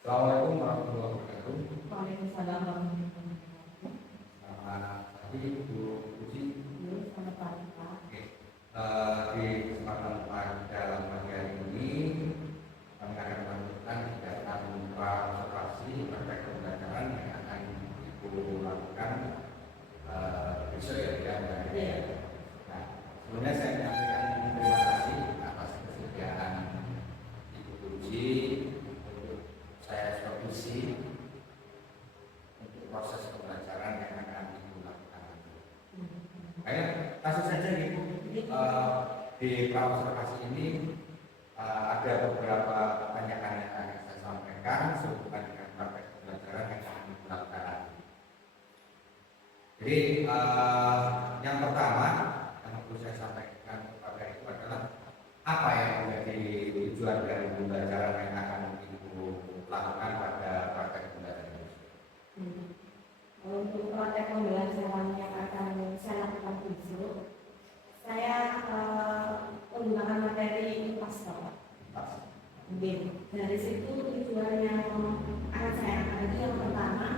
Assalamualaikum warahmatullahi wabarakatuh. Waalaikumsalam warahmatullahi wabarakatuh. Selamat pagi Bu Puji. Selamat pagi Pak. Oke. Di kesempatan dalam pagi hari ini kami akan melanjutkan kegiatan observasi praktek pembelajaran yang akan Ibu lakukan besok ya. Nah, sebelumnya saya menyampaikan terima kasih atas kesediaan Ibu Puji untuk saya supervisi untuk proses pembelajaran yang akan Ibu lakukan. Kayak kasus saja Ibu, di praobservasi ini ada beberapa pertanyaan yang akan saya sampaikan sehubungan dengan praktek pembelajaran yang akan Ibu lakukan. Jadi yang pertama yang perlu saya sampaikan kepada Ibu adalah apa yang menjadi tujuan dari pembelajaran yang akan Ibu lakukan pada praktek pembelajaran ini? Untuk praktek pembelajaran yang akan saya lakukan besok, saya menggunakan materi pastor. Dari situ tujuan yang akan saya angkat itu yang pertama,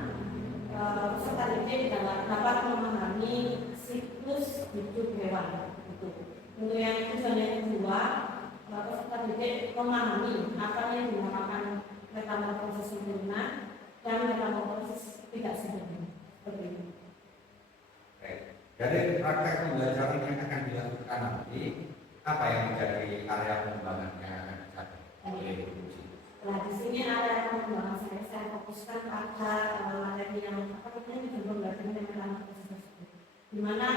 peserta didik dapat memahami siklus hidup hewan. Untuk yang tujuan yang kedua, peserta didik memahami apa yang dinamakan metamorfosis sempurna dan metamorfosis tidak sempurna. Seperti itu. Dari praktek pembelajaran yang akan dilakukan nanti, apa yang menjadi area pengembangannya yang akan dicapai oleh Ibu Puji? Nah, di sini area pengembangan saya fokuskan pada materi yang pembelajaran yang metamorfosis tersebut, di mana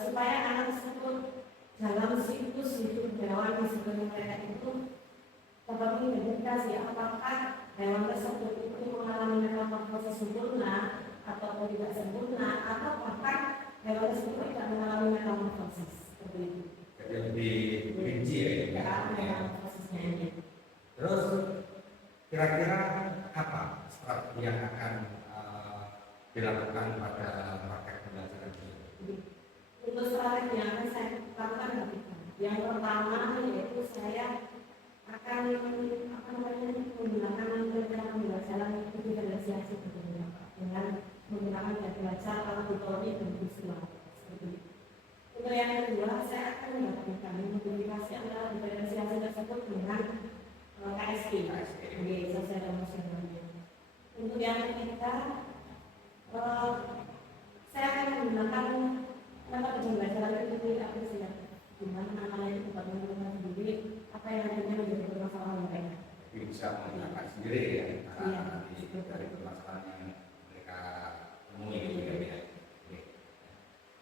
supaya anak tersebut dalam siklus hidup hewan di sekitar mereka itu dapat mengidentifikasi apakah hewan tersebut itu mengalami metamorfosis sempurna atau tidak sempurna, atau bahkan hewan tersebut tidak mengalami metamorfosis seperti itu. Jadi lebih rinci ya. Metamorfosisnya ini. Terus kira-kira apa strategi yang akan dilakukan pada praktek pembelajaran ini? Untuk strategi yang akan saya lakukan yang pertama yaitu saya akan menggunakan metode pembelajaran diferensiasi dengan menggunakan metode belajar auditori dan visual. Untuk yang kedua, saya akan melakukan modifikasi antara diferensiasi tersebut dengan KSP, sosial emosional. Untuk yang ketiga, saya akan menggunakan metode pembelajaran itu tidak bersiap, di mana anak-anak itu dapat menentukan sendiri apa yang akhirnya menjadi permasalahan mereka. Bisa menggunakan sendiri ya, dari permasalahan yang mereka temui gitu ya.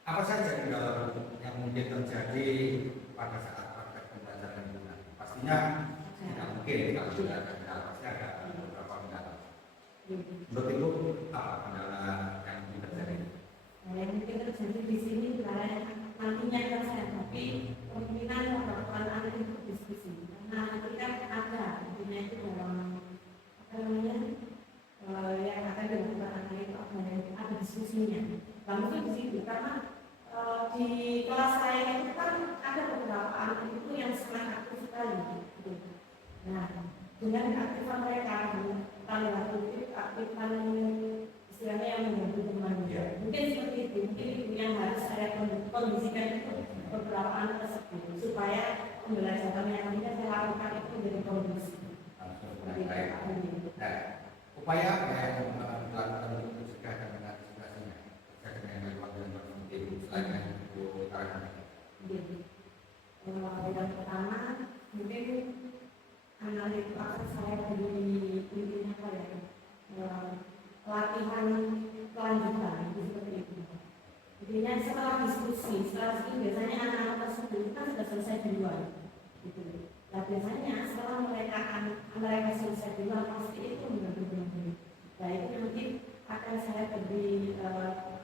Apa saja kendala yang mungkin terjadi pada saat praktek pembelajaran itu? Pastinya tidak mungkin kalau tidak ada kendala, pasti ada beberapa kendala. Menurut Ibu apa kendala yang mungkin terjadi? Yang mungkin terjadi di sini adalah nantinya akan saya hadapi kemungkinan melakukan anak itu diskusi, karena nanti kan ada intinya itu dalam yang akan dilakukan anak itu ada diskusinya. Lalu di situ karena di kelas saya itu kan ada beberapa anak itu yang sangat aktif sekali. Nah, dengan keaktifan mereka, kalau aktifan istilahnya yang menjadi temannya. Mungkin seperti itu, mungkin itu yang harus saya kondisikan itu beberapa anak tersebut supaya pembelajaran yang nantinya saya lakukan itu menjadi kondisi. Upaya apa yang dilakukan untuk mencegah dan mengantisipasinya terkait dengan lingkungan seperti itu selain Ibu utarakan? Yang pertama, mungkin analisis akan saya beri intinya apa ya? Latihan kelanjutan seperti itu. Intinya setelah diskusi biasanya anak-anak tersebut kan sudah selesai duluan. Gitu. Nah biasanya setelah mereka selesai duluan pasti itu mengganggu. Nah itu nanti akan saya beri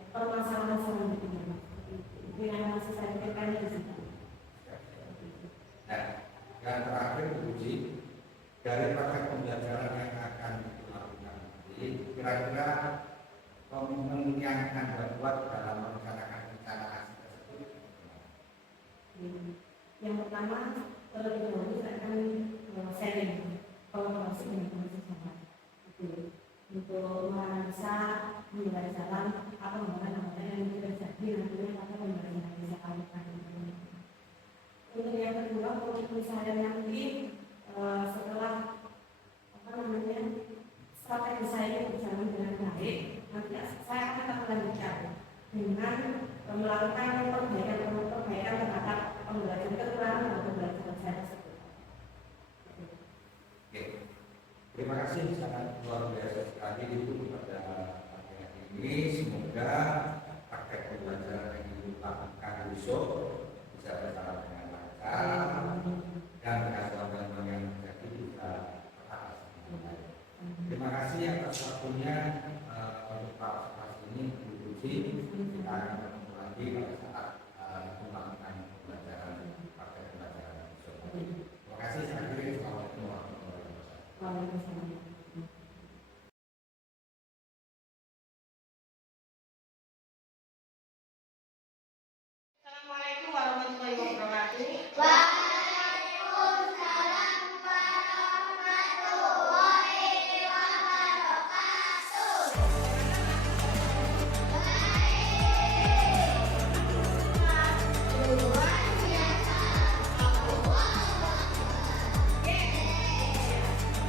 permasalahan selanjutnya. Itu yang masih saya berikan di sini. Nah, yang terakhir Bu Puji, dari praktek pembelajaran yang akan dilakukan nanti, kira-kira komitmen yang akan dibuat dalam merencanakan rencana aksi tersebut? Yang pertama, terlebih dahulu saya akan sharing kolaborasi dengan teman sesama. untuk menganalisa pembelajaran jalan atau pembangunan yang terjadi nantinya pada pembelajaran desa Kabupaten ini. Untuk yang kedua, untuk misalnya nanti setelah strategi saya berjalan dengan baik, nanti saya akan tetap melanjutkan dengan melakukan perbaikan terhadap pembelajaran kekurangan dan pembelajaran saya tersebut. Oke. Terima kasih sangat luar biasa sekali itu kepada pakaian ini. Semoga praktek pembelajaran yang dilakukan besok bisa berjalan dengan lancar dan kesalahan yang terjadi bisa teratasi. Terima kasih atas waktunya untuk partisipasi ini diskusi. Kita akan bertemu lagi pada saat melakukan pembelajaran praktek pembelajaran besok. Terima kasih. Saya kira Assalamualaikum warahmatullahi wabarakatuh. Assalamualaikum warahmatullahi wabarakatuh.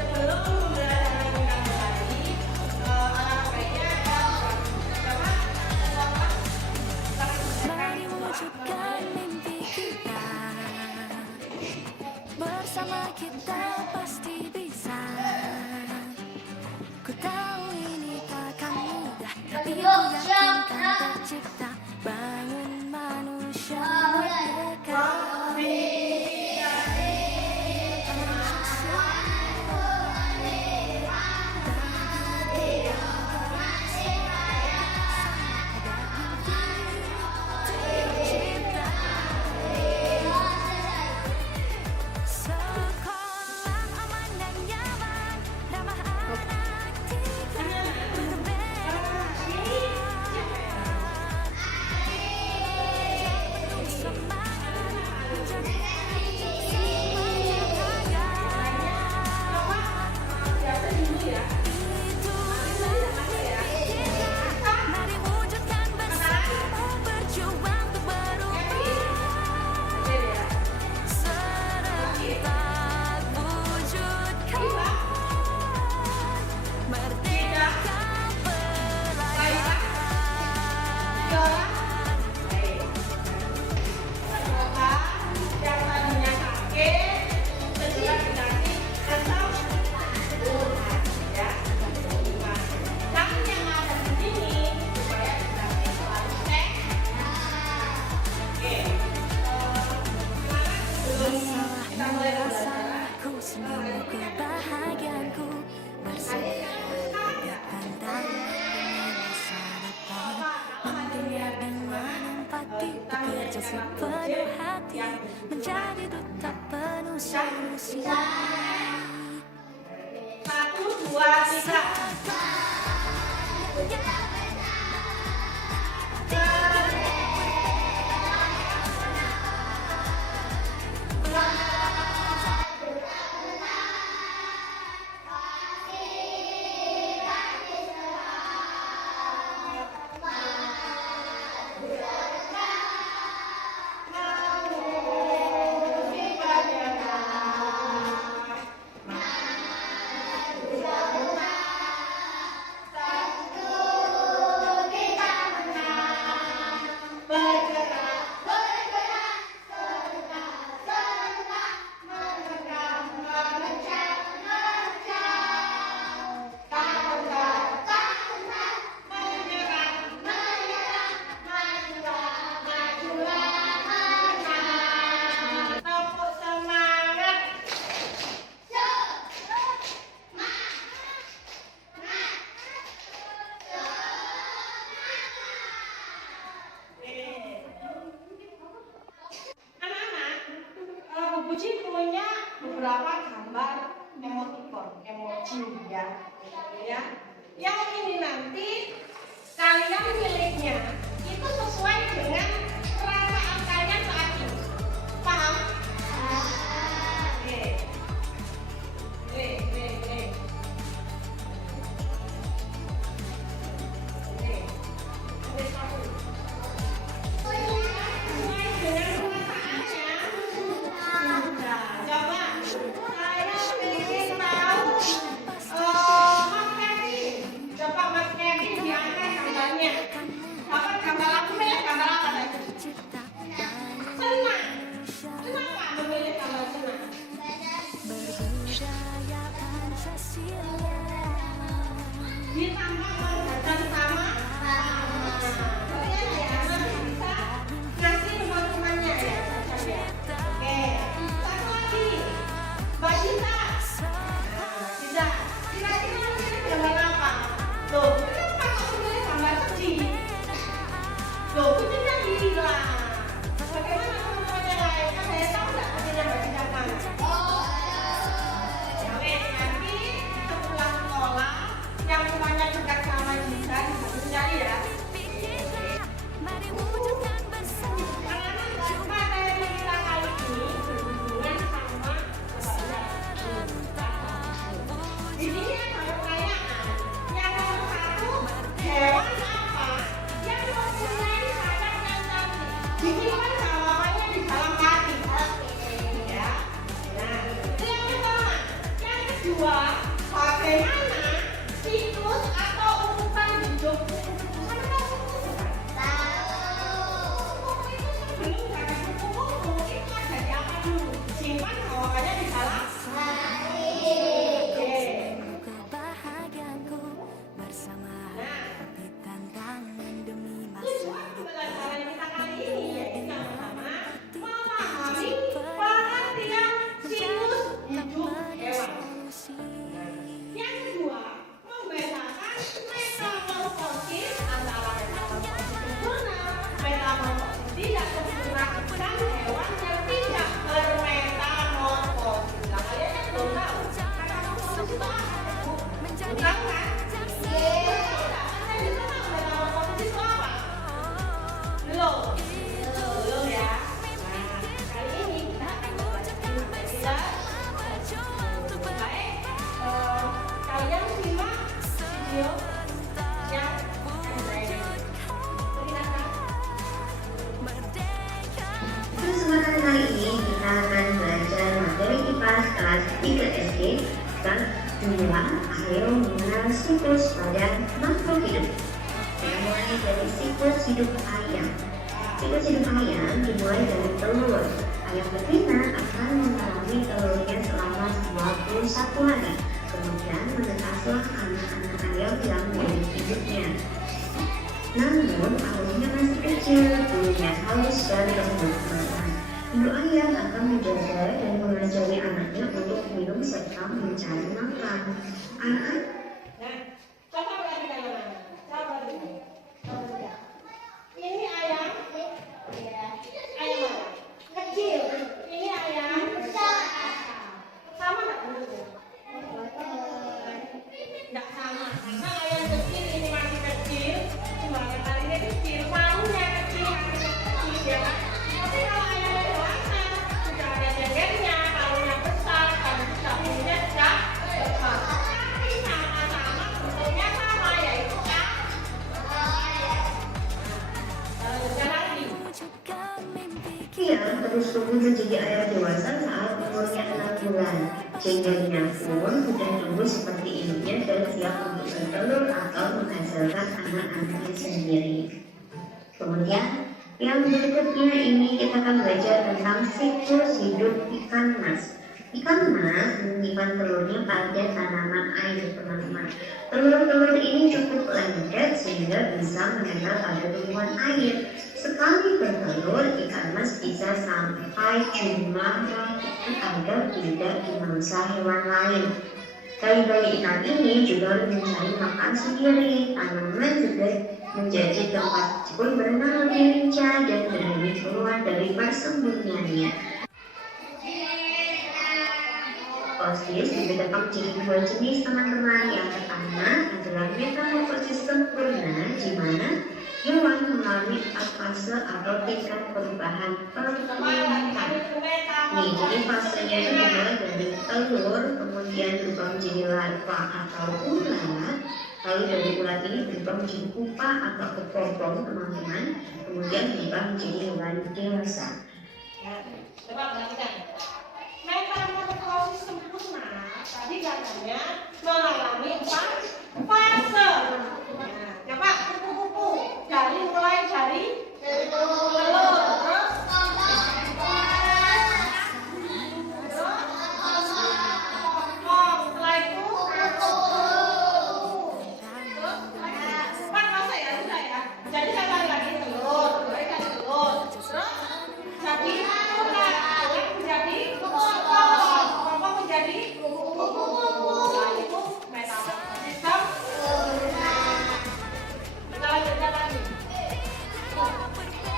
Sebelum pembelajaran kita mulai, alangkah baiknya Mari wujudkan mimpi kita, bersama kita pasti bisa. Ku tahu ini takkan mudah, tapi ku yakin kan tercipta. Bangun manusia merdeka. Sekolah aman dan nyaman, ramah anak tidak berbeda. Penuh semangat menjadi semuanya kaya. Itulah kita, mari wujudkan bersama, berjuang untuk berubah. Serentak wujudkan merdeka pelajar. yang tadinya sakit segera dikasih atau ya. Tapi yang ada di sini supaya dikasih selalu Oke. Masalah Kita mulai belajar. merasaku, senyummu kebahagiaanku, bersedia tanda masa depan, mendengar dengan empati, bekerja sepenuh hati, menjadi duta penuh solusi. 1, 2, 3. Tepuk semangat. Anak-anak, Bu Puji punya beberapa gambar emoticon, emoji ya. Yang ini nanti kalian miliknya itu sesuai dengan perasaan kalian saat ini. Paham? Oke. gambarnya. Dapat gambar apa? Milih gambar apa tadi? Senang. Kenapa memilih gambar senang? Ditambah dan sama. Kalian ya nanti bisa ngasih teman-temannya ya. Oke. Satu lagi. Mbak Cinta. Cinta. Kira-kira milih gambar apa? Tuh, kenapa kamu milih gambar sedih? Loh, kucingnya hilang. Bagaimana teman-temannya lain? Kan saya tahu nggak kucingnya Mbak Cinta mana? Ya wes, nanti sepulang sekolah yang rumahnya dekat sama Cinta bisa mencari ya. Anak-anak materi kita kali ini berhubungan sama di sini ada pertanyaan. Yang nomor 1, hewan apa yang mempunyai sayap yang cantik? Disimpan jawabannya di dalam hati. Ya. Nah, itu yang pertama. Yang kedua, bagaimana siklus atau urutan hidup? Kamu tahu siklus bukan? Kuku itu sebelum ada kuku-kuku itu ada di apa dulu? Simpan jawabannya di dalam hati. Oke. Kebahagiaanku bersama hati tantangan demi masa Tujuan pembelajaran kita kali ini yaitu yang pertama memahami pengertian siklus hidup hewan. Yang kedua, membedakan metamorfosis antara metamorfosis sempurna, metamorfosis tidak sempurna, dan hewan yang tidak bermetamorfosis. Nah, kalian yang belum tahu, metamorfosis itu apa? Belum tahu kan? Saya bisa tahu metamorfosis itu apa? Belum ya. Nah, kali ini kita akan belajar kita. Baik, kalian simak video yang saya perkenalkan. Kesempatan kali ini kita akan belajar materi IPA kelas 3 SD dan mengulang ayo mengenal siklus pada makhluk hidup. Kita mulai dari siklus hidup ayam. Siklus hidup ayam dimulai dari telur. Ayam betina akan mengalami telurnya selama 21 hari. Kemudian menetaslah anak-anak ayam yang menjadi hidupnya. Namun, ayamnya masih kecil, bulunya halus dan lembut. Ibu ayam akan menjaga dan mengajari anaknya untuk minum serta mencari makan. Anak Nah, coba perhatikan teman-teman. Coba perhatikan. Ini ayam. Ayam mana? Kecil. Ini ayam besar. Sama nggak bentuknya? Nggak sama. Karena ayam kecil ini masih kecil, cuma kalinya kecil, maunya kecil, hatinya kecil, ya kan? Tapi kalau ayam dewasa, sudah ada jajarnya, maunya besar, dan sudah punya sejak besar. Tapi sama-sama bentuknya sama, yaitu ayam terus tumbuh menjadi ayam dewasa saat umurnya 6 bulan. Jajarnya pun sudah tumbuh seperti induknya dan siap untuk bertelur atau menghasilkan anak-anaknya sendiri. Kemudian yang berikutnya ini kita akan belajar tentang siklus hidup ikan mas. Ikan mas menyimpan telurnya pada tanaman air, teman-teman. Telur-telur ini cukup lengket sehingga bisa menempel pada tumbuhan air. Sekali bertelur, ikan mas bisa sampai jumlah ratusan agar tidak dimangsa hewan lain. Bayi-bayi ikan ini juga mencari makan sendiri. Tanaman juga menjadi tempat pun berenang lebih lincah dan berani keluar dari persembunyiannya. Fosil dibedakan menjadi dua jenis, teman-teman. Yang pertama adalah metamorfosis sempurna, di mana hewan mengalami 4 fase atau tingkat perubahan pertumbuhan. Nih, jadi fasenya itu dimulai dari telur, kemudian berubah menjadi larva atau ulat, lalu dari ulat ini berubah menjadi pupa atau kepopong, teman-teman, kemudian berubah menjadi hewan dewasa. Coba perhatikan. Metamorfosis sempurna tadi katanya mengalami 4 fase. Coba kupu-kupu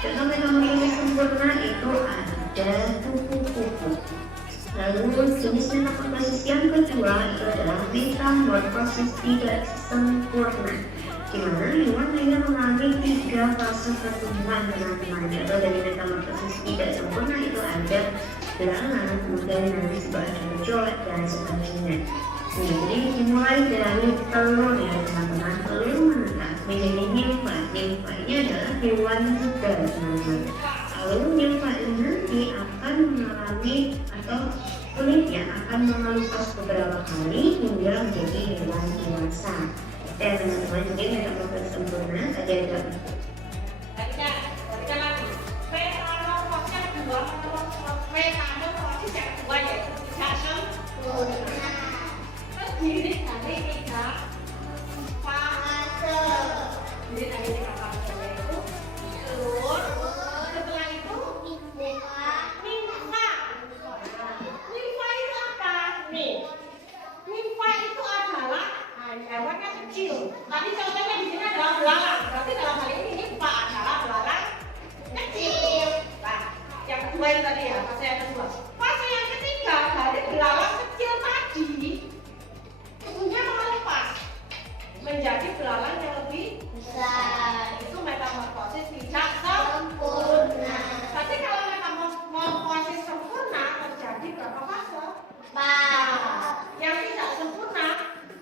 Contoh metamorfosis sempurna itu ada kupu-kupu. Lalu jenis metamorfosis yang kedua itu adalah metamorfosis tidak sempurna, di mana hewan hanya mengalami 3 fase pertumbuhan teman-teman. Atau dari metamorfosis tidak sempurna itu ada belalang, kemudian nanti juga ada gejolak dan sebagainya. Jadi dimulai dari telur ya teman-teman, telur menetas menjadi nimfa. Nimfa ini adalah hewan juga teman-teman. Lalu nimfa ini nanti akan mengalami atau kulitnya akan mengelupas beberapa kali hingga menjadi hewan dewasa. Teman-teman, jadi metamorfosis sempurna tadi ada metamorfosis yang kedua yaitu tidak sempurna. Terdiri dari 3 fase. Jadi dari 3 fase yaitu telur, setelah itu nimfa. Nimfa itu apa? Nih, nimfa itu adalah hewan yang kecil. Tadi contohnya di sini adalah belalang. Berarti dalam hal ini nimfa adalah belalang kecil. Nah, yang kedua itu tadi ya, fase yang kedua. Fase yang ketiga dari belalang kecil tadi tubuhnya melepas menjadi belalang yang lebih besar. Itu metamorfosis tidak sempurna. Tapi kalau metamorfosis sempurna terjadi berapa fase? 4. Yang tidak sempurna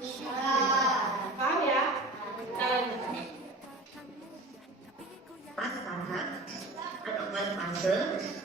3. Paham ya? tahap atau 4 fase,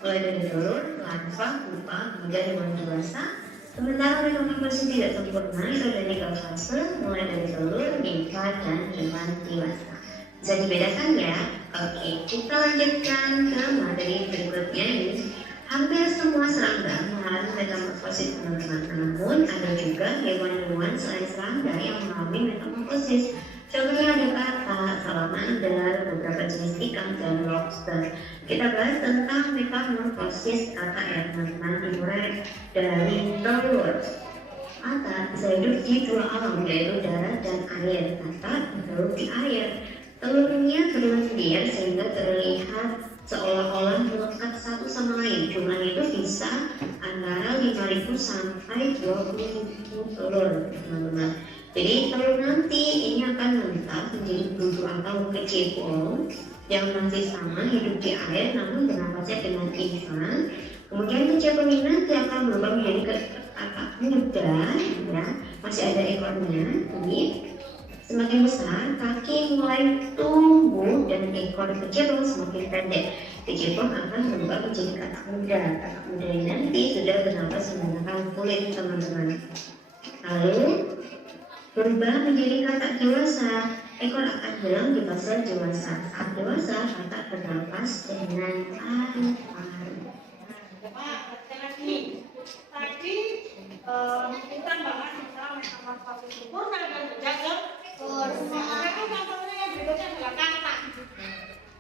mulai dari telur, larva, pupa, hingga hewan dewasa. Sementara metamorfosis tidak sempurna itu ada 3 fase, mulai dari telur, nimfa, dan hewan dewasa. Bisa dibedakan ya? Oke, kita lanjutkan ke materi berikutnya ini. Hampir semua serangga mengalami metamorfosis teman-teman. Namun ada juga hewan-hewan selain serangga yang mengalami metamorfosis. Contohnya ada katak, salamander, beberapa jenis ikan, dan lobster. Kita bahas tentang metamorfosis katak ya teman-teman. Dimulai dari telur. Katak bisa hidup di 2 alam, yaitu darat dan air. Katak hidup di air. Telurnya berlendir sehingga terlihat seolah-olah melekat satu sama lain. Jumlahnya itu bisa antara 5.000 sampai 20.000 telur teman-teman. Jadi telur nanti ini akan menetas menjadi bulu atau kecebong yang masih sama hidup di air namun bernafasnya dengan insang. Kemudian kecebong ini nanti akan berubah menjadi katak muda ya, masih ada ekornya ini. Semakin besar, kaki mulai tumbuh dan ekor kecebong semakin pendek. Kecebong akan berubah menjadi katak muda. Katak muda ini nanti sudah bernafas menggunakan kulit teman-teman. Lalu berubah menjadi katak dewasa. Ekor akan hilang di fase dewasa. Saat dewasa, katak bernafas dengan paru-paru. Tadi kita bahas tentang metamorfosis sempurna dan tidak sempurna. Sekarang contohnya yang berikutnya adalah katak.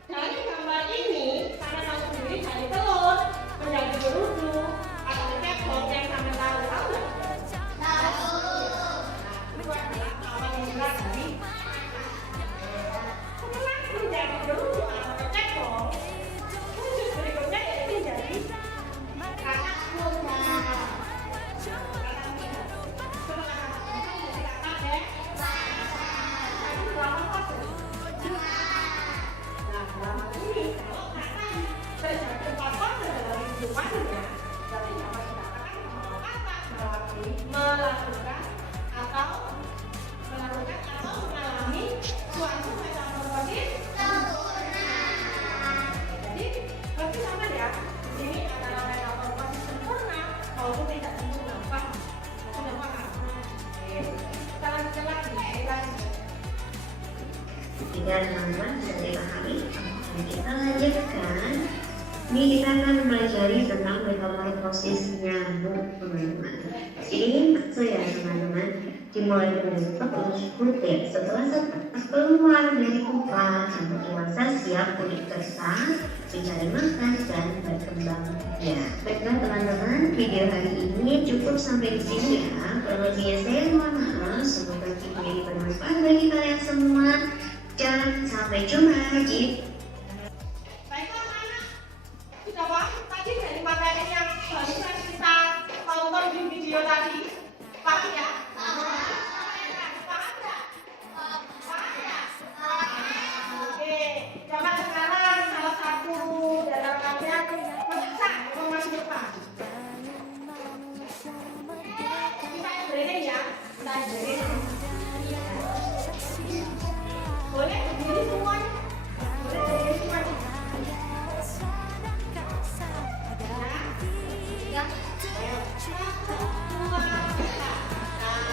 Dari gambar ini, kalian tahu sendiri dari telur menjadi berudu atau kecebong yang kalian tahu nggak? Tahu. Itu adalah awal mula dari setelah menjadi berudu atau kecebong, wujud berikutnya yaitu menjadi katak muda. Melakukan atau mengalami suatu metamorfosis sempurna. Jadi berarti sama ya. Di sini adalah metamorfosis sempurna maupun tidak sempurna. Paham? Sudah paham? Kita lanjutkan lagi. Jika teman-teman bisa dipahami, kita lanjutkan. Ini kita akan mempelajari tentang metamorfosis nyamuk teman-teman. Ini maksud ya teman-teman, dimulai dari butir. Setelah keluar dari pupa, sampai dewasa siap untuk besar, mencari makan dan berkembang biak. Baiklah teman-teman, video hari ini cukup sampai di sini ya. Lebihnya saya mohon maaf. Semoga video ini bermanfaat bagi kalian semua dan sampai jumpa di Baiklah. apa? Tadi dari materi yang barusan kita tonton di video tadi. Paham ya? Paham nggak? Oke, coba sekarang salah satu dalam kalian mencak Mas Depan. Kita berdiri ya, kita berdiri. Boleh berdiri semuanya. Boleh berdiri semuanya. Ya. Ya. Satu, dua, tiga. Nah,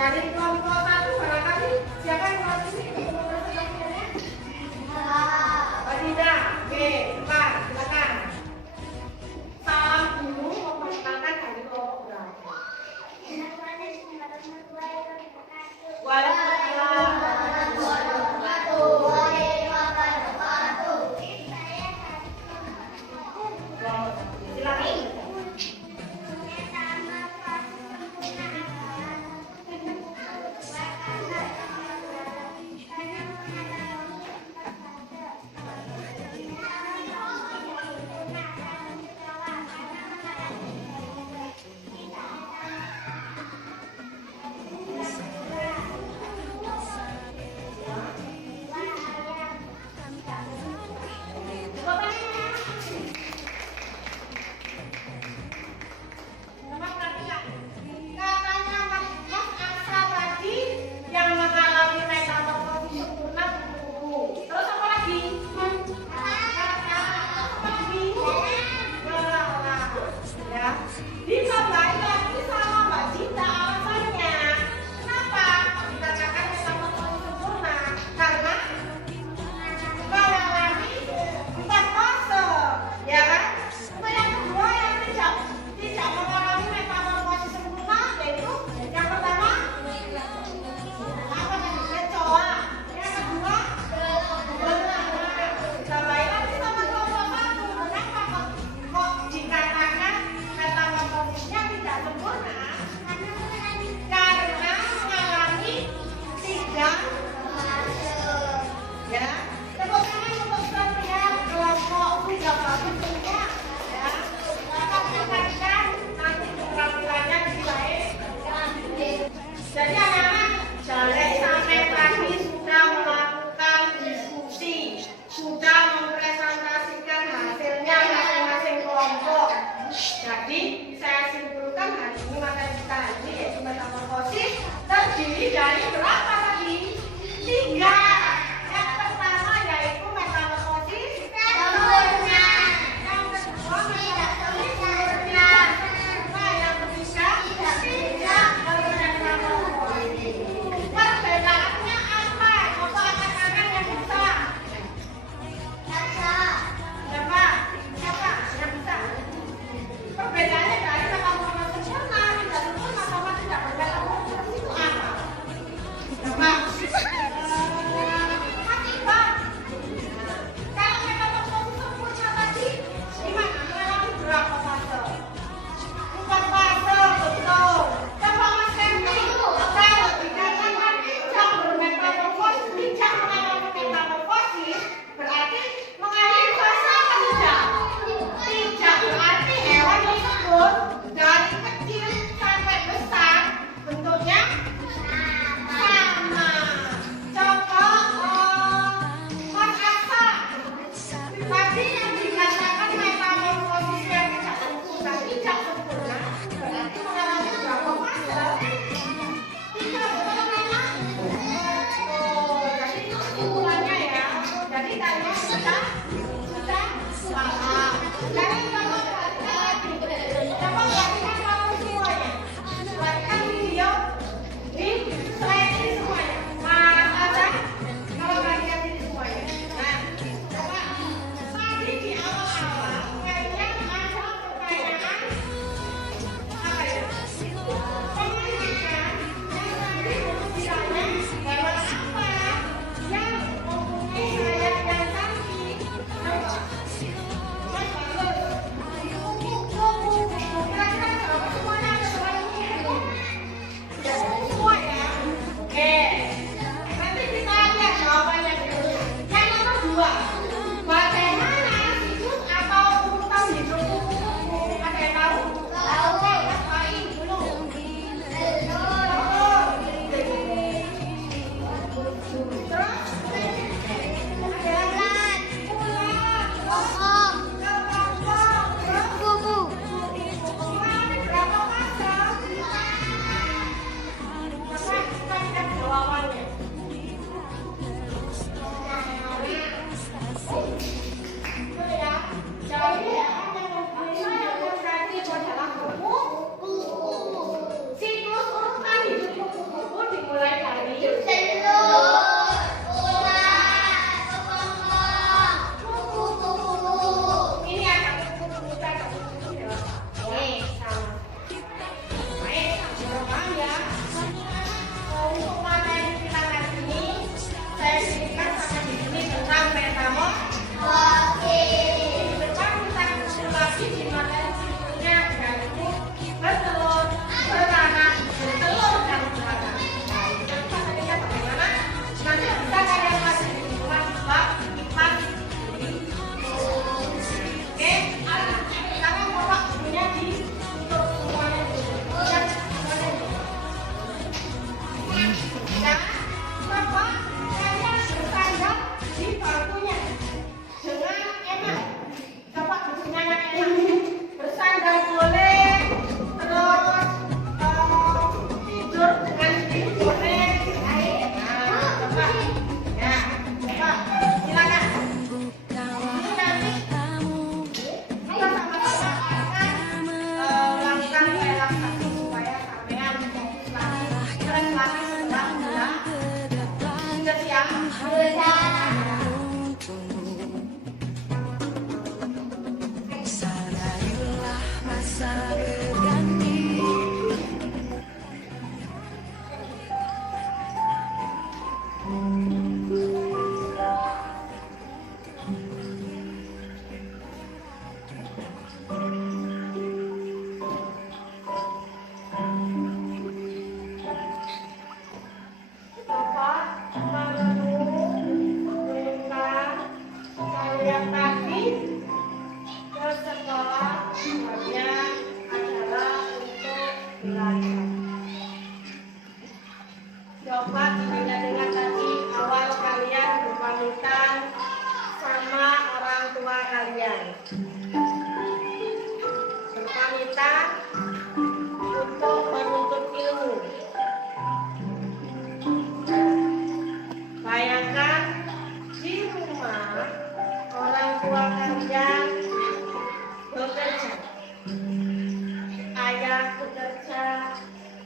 Dari kelompok satu barangkali siapa yang mau sini? Badina, oke, depan, silakan. Salam dulu memperkenalkan dari kelompok berapa? Waalaikumsalam warahmatullahi wabarakatuh. Silakan.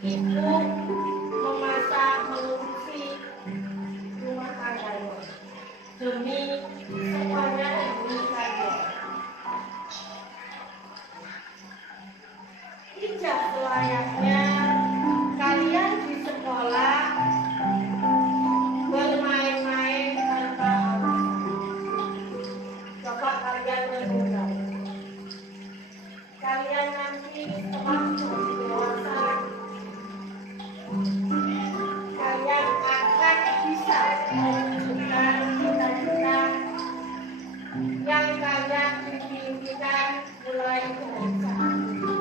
ibu memasak, mengurusi rumah tangganya demi semuanya demi saja. Tidak selayaknya kalian di sekolah bermain-main tanpa alasan. Coba kalian renungkan. Kalian nanti setelah menjadi dewasa, kalian akan bisa mewujudkan cita-cita yang kalian impikan mulai dari saat ini.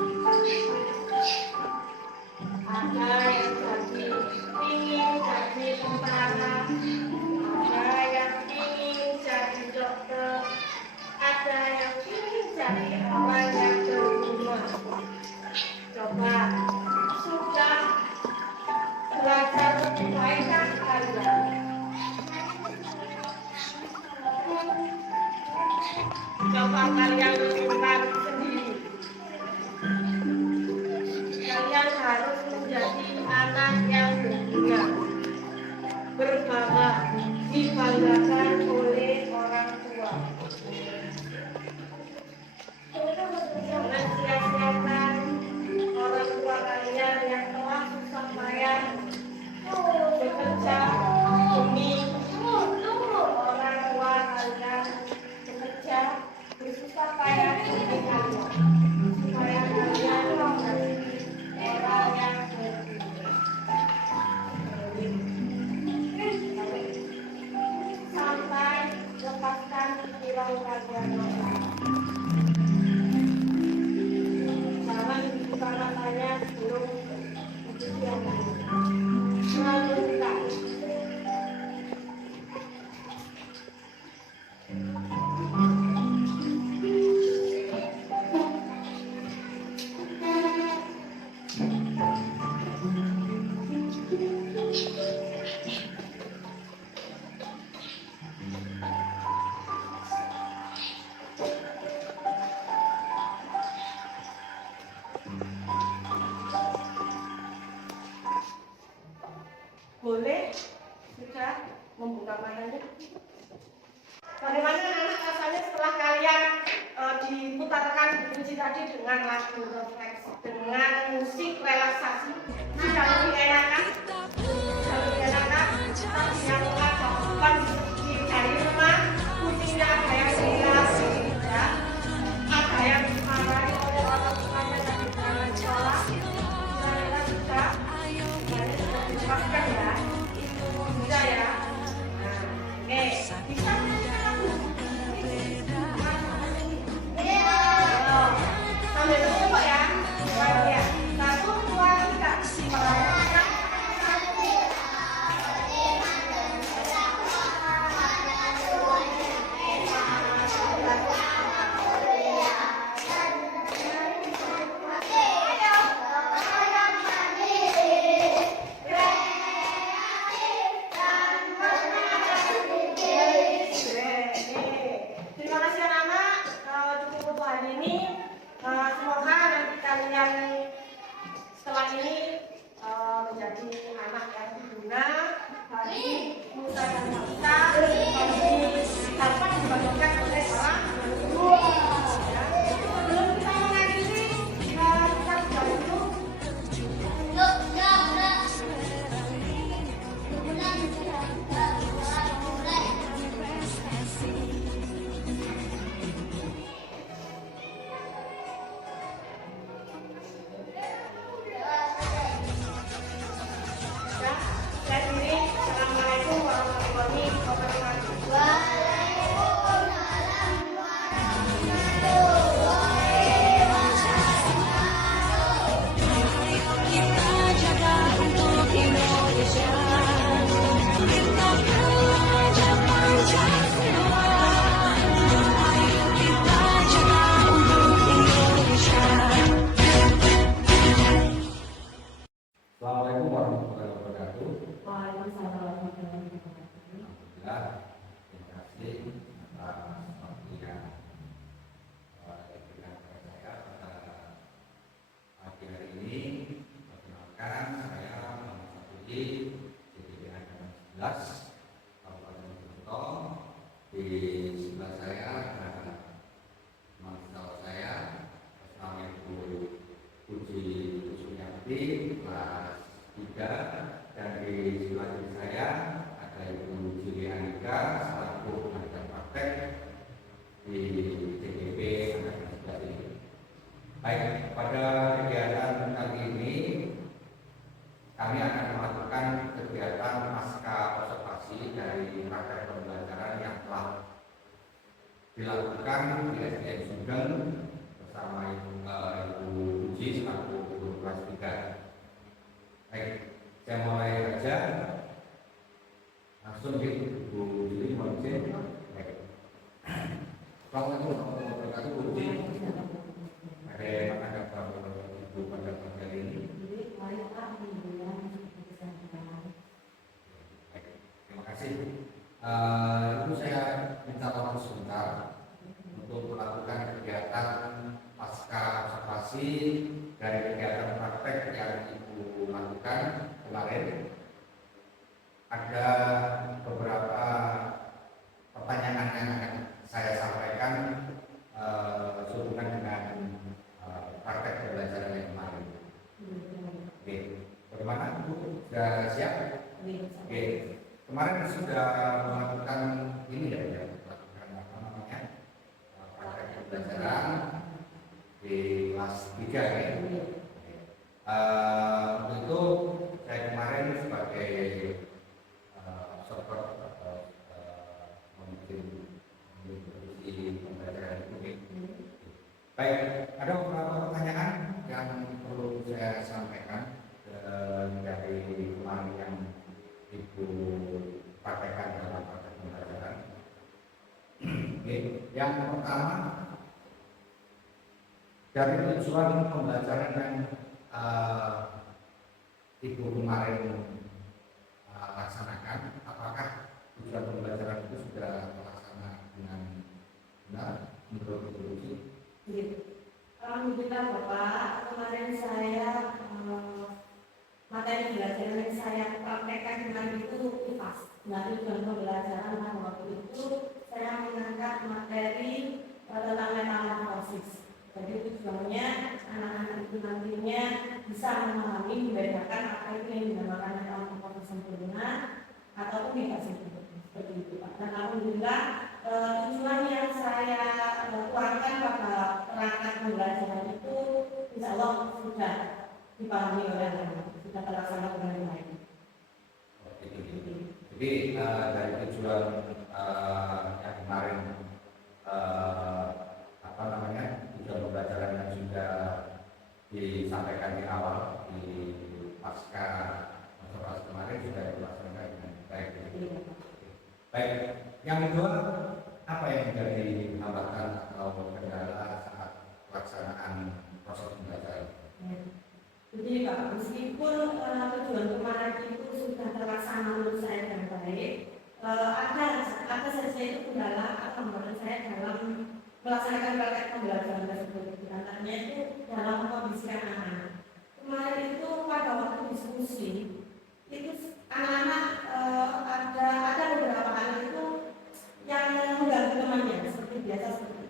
Ada yang ingin jadi tentara, ada yang ingin jadi dokter, ada yang ingin jadi orang yang berguna. Coba sudah belajar lebih baik kan kalian? Coba kalian renungkan sendiri. Kalian harus menjadi anak yang berguna, berbangga, dibanggakan oleh orang tua. Jangan sia-siakan orang tua kalian yang telah susah payah bekerja demi orang tua kalian, bekerja bersusah payah demi kalian, supaya kalian menjadi orang yang berguna. Sampai lepaskan pikiran kalian. Jangan dibuka matanya sebelum ujian. Renungkan. Boleh sudah membuka matanya. Bagaimana anak rasanya setelah kalian diputarkan puisi tadi dengan lagu refleksi, dengan musik relaksasi? Sudah lebih enakan? Sudah lebih enakan? Tapi yang mengatakan dari rumah, kucingnya ada yang hilang, ya. Ada yang dimarahi oleh orang tuanya dari dalam sekolah. Kira-kira sudah? Jadi sudah dijelaskan ya? Sudah ya? Nah, oke. Bisa menyanyikan lagu? Sambil mencoba ya. Baik ya. 1, 2, 3. Terima kasih anak-anak. Cukup untuk hari ini. Semoga nanti kalian setelah ini menjadi anak yang berguna bagi nusa dan bangsa, dapat dibanggakan oleh orang tua. Ya. Sebelum kita mengakhiri, kita sudah dulu. Saya diri, Assalamualaikum warahmatullahi wabarakatuh. Kita jaga untuk Indonesia. Kita belajar Pancasila. Ayo kita jaga untuk Indonesia. Assalamualaikum warahmatullahi wabarakatuh. Waalaikumsalam warahmatullahi wabarakatuh. Alhamdulillah, terima kasih atas waktu yang diberikan kepada saya pada pagi hari ini. Perkenalkan, JDP Angkatan 11 Kabupaten Mojokerto. Di sebelah saya ada mahasiswa saya, namanya Ibu Puji Sumiati, kelas 3, dan di sebelah kiri saya ada Ibu Jili Andika selaku tenaga praktek di JDP Angkatan 11 ini. Baik, pada kegiatan kali ini kami akan melakukan kegiatan pasca observasi dari praktek pembelajaran yang telah dilakukan di SDN Sugeng bersama Ibu Puji selaku guru kelas 3. Baik, saya mulai saja. Langsung Ibu Juli mau izin. Baik. Assalamualaikum warahmatullahi wabarakatuh, Bu Puji. Ada Ibu pada pagi ini. Terima kasih. Ibu saya minta waktu sebentar untuk melakukan kegiatan pasca observasi dari kegiatan praktek yang Ibu lakukan kemarin. Ada beberapa pertanyaan yang akan saya sampaikan sehubungan dengan praktek pembelajaran yang kemarin. Oke, bagaimana Bu? Sudah siap? Oke, kemarin sudah melakukan ini ya, melakukan apa namanya praktek pembelajaran di kelas 3 ya. Untuk itu saya kemarin sebagai observer mengikuti pembelajaran itu. Baik, ada beberapa pertanyaan yang perlu saya sampaikan dari kemarin yang Ibu praktekkan dalam praktek pembelajaran. Oke, yang pertama dari tujuan pembelajaran yang Ibu kemarin laksanakan, apakah tujuan pembelajaran itu sudah terlaksana dengan benar menurut Ibu Puji? Alhamdulillah Bapak, kemarin saya materi pembelajaran yang saya praktekkan kemarin itu IPAS. Nah, tujuan pembelajaran pada waktu itu saya mengangkat materi tentang metamorfosis. Jadi tujuannya anak-anak itu nantinya bisa memahami, membedakan apa itu yang dinamakan metamorfosis sempurna ataupun tidak sempurna. Seperti itu Pak. Dan alhamdulillah tujuan yang saya tuangkan pada perangkat pembelajaran itu insya Allah sudah dipahami oleh anak-anak, sudah terlaksana dengan baik. Jadi dari tujuan yang kemarin apa namanya tujuan pembelajaran yang sudah disampaikan di awal di pasca observasi kemarin sudah dilaksanakan dengan baik. Baik, yang kedua, apa yang menjadi hambatan atau kendala saat pelaksanaan proses pembelajaran? Jadi Pak, meskipun tujuan kemarin itu sudah terlaksana menurut saya dengan baik, ada saja itu kendala atau hambatan saya dalam melaksanakan praktek pembelajaran tersebut. Antaranya itu dalam mengkondisikan anak-anak. Kemarin itu pada waktu diskusi itu anak-anak ada beberapa anak itu yang mengganggu temannya seperti biasa seperti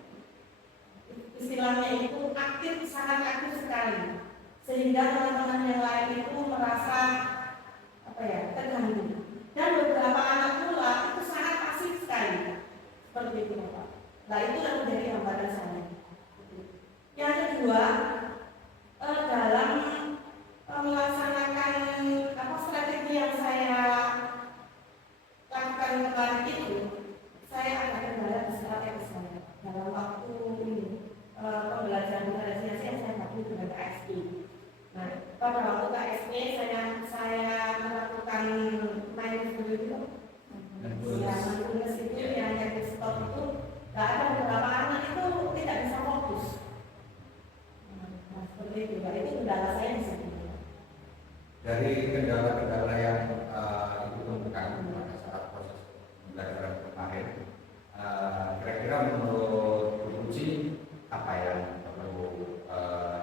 istilahnya itu aktif, sangat aktif sekali, sehingga teman-teman yang lain itu merasa terganggu. Dan beberapa anak pula itu sangat pasif sekali, seperti itu Pak. Nah itu yang menjadi hambatan saya. Yang kedua, dalam melaksanakan strategi yang saya lakukan kemarin itu, saya agak kendala di strategi saya dalam waktu ini pembelajaran moderasi yang saya lakukan dengan KSI. Nah pada waktu KSI saya melakukan mindfulness itu, mindfulness itu yang jadi stop itu. Nah, ada beberapa anak itu tidak bisa fokus. Nah, seperti itu, Pak. Itu kendala saya di sini. Dari kendala-kendala yang Ibu temukan pada saat proses pembelajaran kemarin, kira-kira menurut Ibu Puji apa yang perlu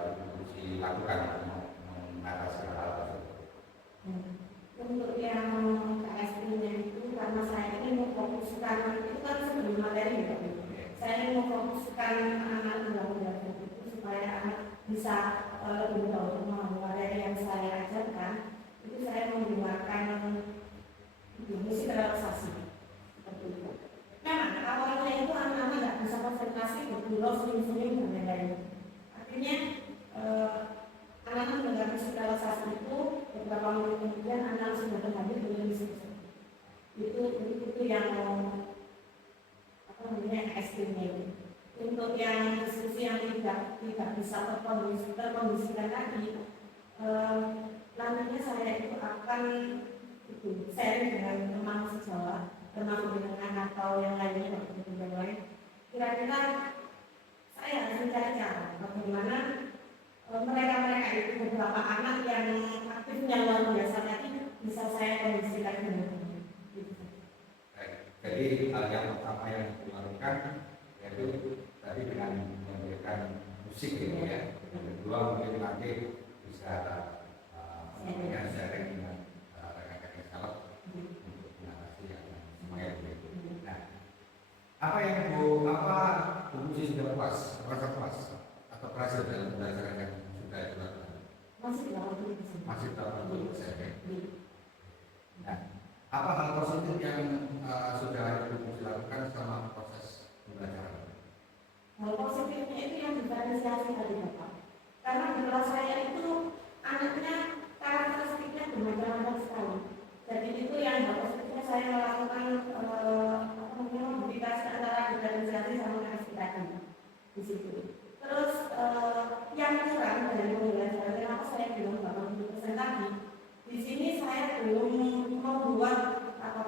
Ibu Puji lakukan untuk mengatasi hal tersebut? Untuk lebih jauh materi yang saya ajarkan, itu saya menggunakan musik relaksasi seperti itu. Memang awalnya itu anak-anak nggak bisa konsentrasi, bergurau, senyum-senyum dan lain-lain. Artinya anak-anak mendengar musik relaksasi itu beberapa menit kemudian anak sudah terhadir dengan musik itu yang ekstrimnya. Untuk yang diskusi yang tidak bisa terkondisikan lagi, nantinya saya itu akan sharing dengan teman sejawat, termasuk dengan atau yang lainnya, yang lain. Kira-kira saya harus mencari cara bagaimana mereka itu beberapa anak yang aktifnya luar biasa tadi bisa saya kondisikan dengan Jadi hal yang pertama yang dilakukan yaitu tadi dengan memberikan musik gitu ya. Yang kedua mungkin nanti bisa sharing dengan rekan-rekan salaf untuk mengatasi yang semuanya begitu. Nah, apa yang Bu Musi sudah puas, merasa puas atau berhasil dalam belajar yang sudah dilakukan? Masih 80%. Nah, apa hal positif yang sudah Ibu Musi lakukan selama proses pembelajaran? Hal positifnya itu yang diferensiasi tadi Bapak. Karena di kelas saya itu anaknya karakteristiknya bermacam-macam sekali. Jadi itu yang hal positifnya saya melakukan modifikasi antara diferensiasi sama karakteristik di situ. Terus yang kurang dari pembelajaran, kenapa saya bilang 80% tadi? Di sini saya belum membuat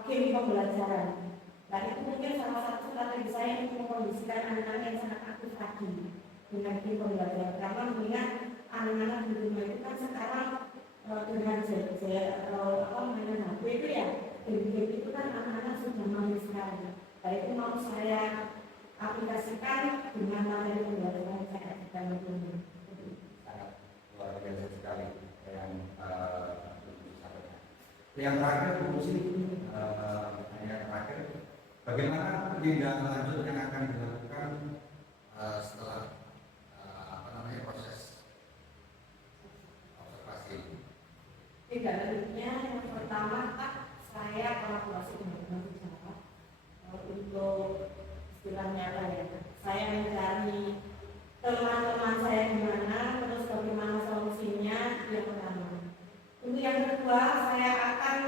game pembelajaran. Dan itu mungkin salah satu strategi saya untuk mengkondisikan anak-anak yang sangat aktif tadi dengan game pembelajaran. Karena mengingat anak-anak di rumah itu kan sekarang dengan mainan HP itu ya, game itu kan anak-anak sudah main sekali. Dan itu mau saya aplikasikan dengan materi pembelajaran yang saya ajarkan itu. Sangat luar biasa sekali yang terakhir Bu Musi, yang terakhir, bagaimana tindak lanjut yang akan dilakukan setelah proses observasi? Tindak lanjutnya yang pertama saya kolaborasi dengan teman sejawat untuk istilahnya apa ya? Saya mencari teman-teman saya di mana, terus bagaimana solusinya yang pertama. Untuk yang kedua, saya akan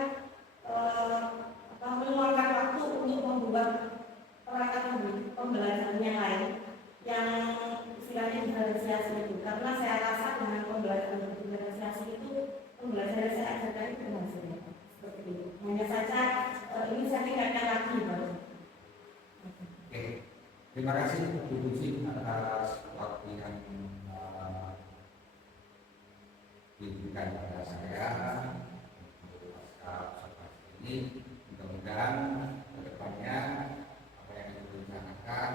meluangkan waktu untuk membuat perangkat pembelajaran yang lain yang istilahnya diferensiasi itu. Karena saya rasa dengan pembelajaran diferensiasi itu pembelajaran saya ajarkan itu berhasil seperti itu. Hanya saja ini saya tingkatkan lagi baru. Oke, terima kasih Bu Musi atas waktu yang diberikan kepada saya untuk pasca observasi ini. Mudah-mudahan ke depannya apa yang direncanakan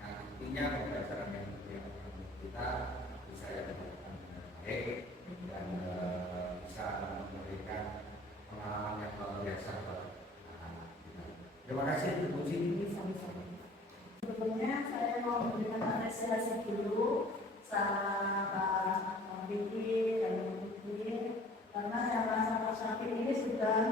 nantinya pembelajaran yang dilakukan kita bisa dilakukan dengan baik dan bisa memberikan pengalaman yang luar biasa buat anak-anak kita. Terima kasih Bu Musi. Sebelumnya saya mau memberikan apresiasi dulu sama Pak Vicky dan Bu Vicky karena saya merasa Pak Syafir ini sudah